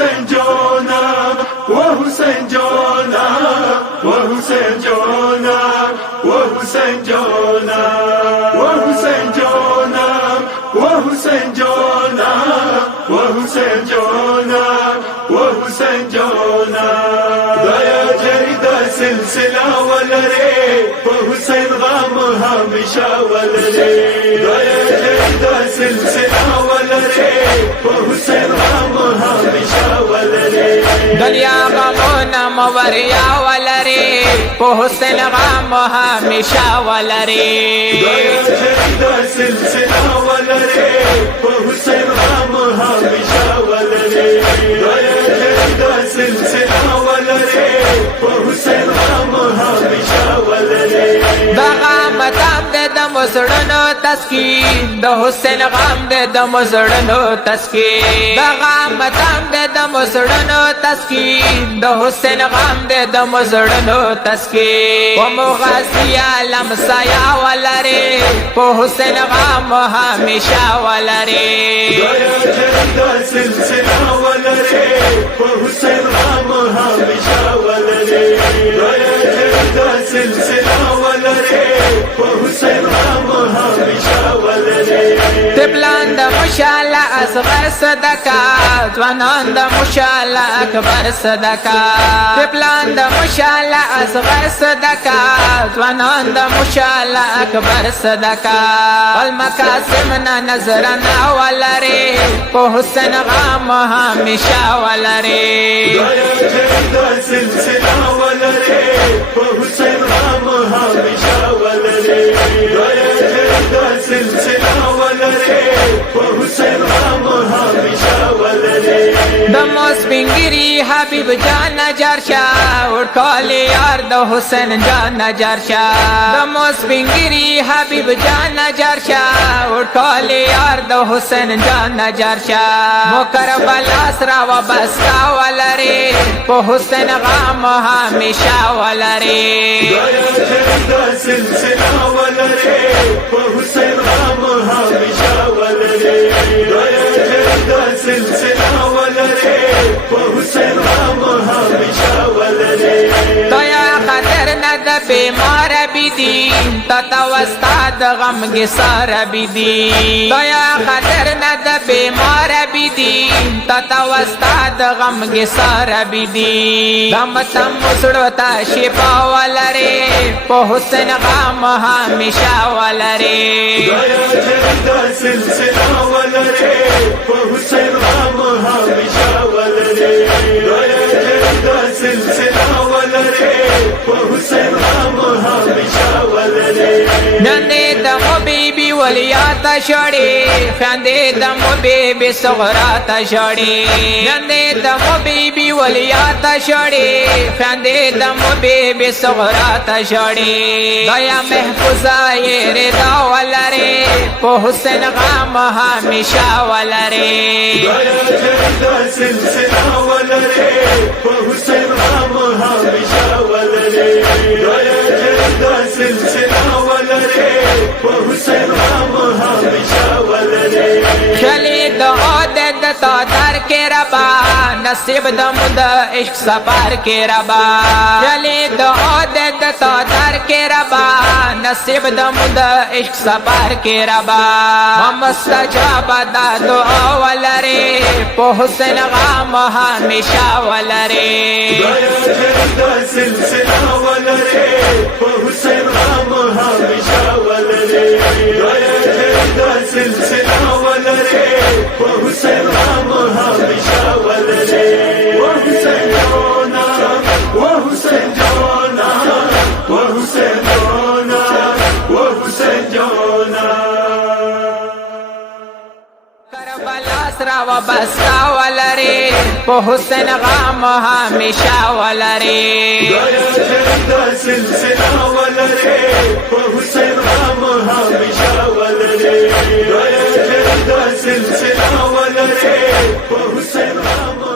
حسین جانم و حسین جانم و حسین جانم و حسین جانم و حسین جانم و حسین جانم و حسین جانم و حسین جانم دایا جریدا سلسله ولره و حسین غم همیشه ولره دایا جریدا سلسله ولره و حسین غم همیشه ولره دنیا غمونه موریا ولره په حسین غم همیشه ولره دایا جریدا سلسله ولره و حسین غم همیشه ولره دایا جریدا سلسله ولره و حسین غم همیشه ولره د غم تام د مزړونو تسکین د حسین غم د مزړونو تسکین د غم تام د مزړونو تسکین د حسین غم د مزړونو تسکین و مغازی عالم سایه ولره په حسین غم همیشه ولره دایا جریدا سلسله ولره و حسین غم همیشه ولره دایا جریدا سلسله ولره و حسین غم همیشه ولره تبلان د مشاله اصغر صدقه ځوانان د مشاله اکبر صدقه تبلان د مشاله اصغر صدقه ځوانان د مشاله اکبر صدقه والمقاسم نه نظر نه ولره په حسین غم همیشه ولره دایا جریدا سلسله ولره و حسین غم همیشه ولره دایا جریدا سلسله ولره و حسین غم همیشه ولره د موسپنګری حبیب جان جرشا ورکول یار د حسین جان جرشا د موسپنګری حبیب جان جرشا ورکول یار د حسین جان جرشا مکربلا سرا و بستا ولره په حسین غم همیشه ولره دایا جریدا سلسله ولره و حسین غم همیشه ولره دایا جریدا سلسله ولره و حسین غم همیشه ولره دایا خاطر نه د بیمار بیدین تا وستاد غم گسار بیدین دایا خاطر نه د بیمار بیدین تا وستاد غم گسار بیدین دم تم مسړو تا شفا ولره په حسین غم همیشه ولره دایا جریدا سلسله ولره و حسین غم همیشه ولره دایا جریدا سلسله ولره و حسین غم همیشه ولره نندې د مو بیبي ولیات شړې خاندې د مو بیبي صغرات شړې نندې د مو بیبي ولیات شړې خاندې د مو بیبي صغرات شړې دایا محفوظه یې رضا ولره په حسین غم همیشه ولره دایا جریدا سلسله ولره و حسین غم همیشه ولره دایا جریدا سلسله ولره و حسین غم همیشه ولره چلی د عادت تا در کې ربا نصیب د مد عشق سفر کې ربا چلی د عادت تا در کې ربا نصیب د مد عشق سفر کې ربا مستجاب د دعا ولره په حسین غم همیشه ولره دایا جریدا سلسله ولره و حسین غم همیشه ولره دایا جریدا سلسله ولره و حسین غم همیشه ولره و حسین جانم و حسین جانم و حسین جانم و حسین جانم کربلا سرا و بستا ولره په حسین غم همیشه ولره دایا جریدا سلسله ولره و حسین غم همیشه ولره دایا جریدا سلسله ولره و حسین غم